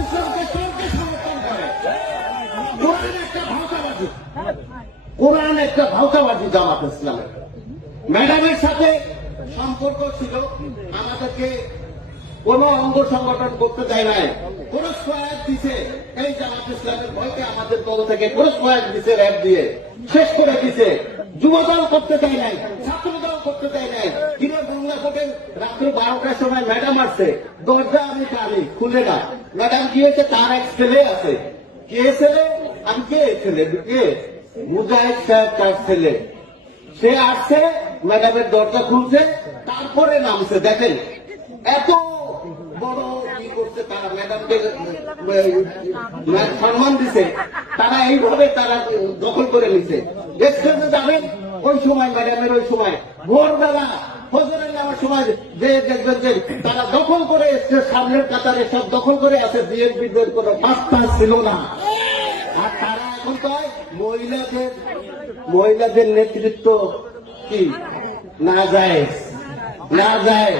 ইসলামকে চোরকে সমর্থন করে। কোরআন একটা ভাষাবাদী, কোরআন একটা ভাষাবাদী জামাত ইসলামের। ম্যাডামের সাথে সম্পর্ক ছিল, আমাদেরকে কোন অঙ্গ সংগঠন করতে দেয় নাই, কোন সহায়ক দিছে এই জামাত ইসলামের ভয়কে আমাদের দল থেকে কোন সহায়ক দিছে, র্যাব দিয়ে শেষ করে দিছে। যুবদল করতে দেয় নাই, ছাত্রদল করতে দেয় নাই। কিনে বাংলা ভোটের রাত্রি 12টার সময় ম্যাডাম আসছে, দরজা আমি টানি খুলে না। ম্যাডাম কি হয়েছে, তার এক ছেলে আছে। কে ছেলে? আমি কে ছেলে? কে? মুজাহিদ সাহেব তার ছেলে। সে আসছে, ম্যাডামের দরজা খুলছে, তারপরে নামছে। দেখেন এত বড় কি করছে তারা, ম্যাডামকে সম্মান দিছে, তারা এইভাবে তারা দখল করে নিছে। স্টেজে যাবেন ওই সময়, ম্যাডামের ওই সময় ভোরবেলা ফজরের নামার সময় যে দেখবেন যে তারা দখল করে এসছে, সামনের কাতারে সব দখল করে আছে। বিএনপিদের কোনো পাত্তা ছিল না। আর তারা এখন কয় মহিলাদের নেতৃত্ব কি না যায়, না যায়।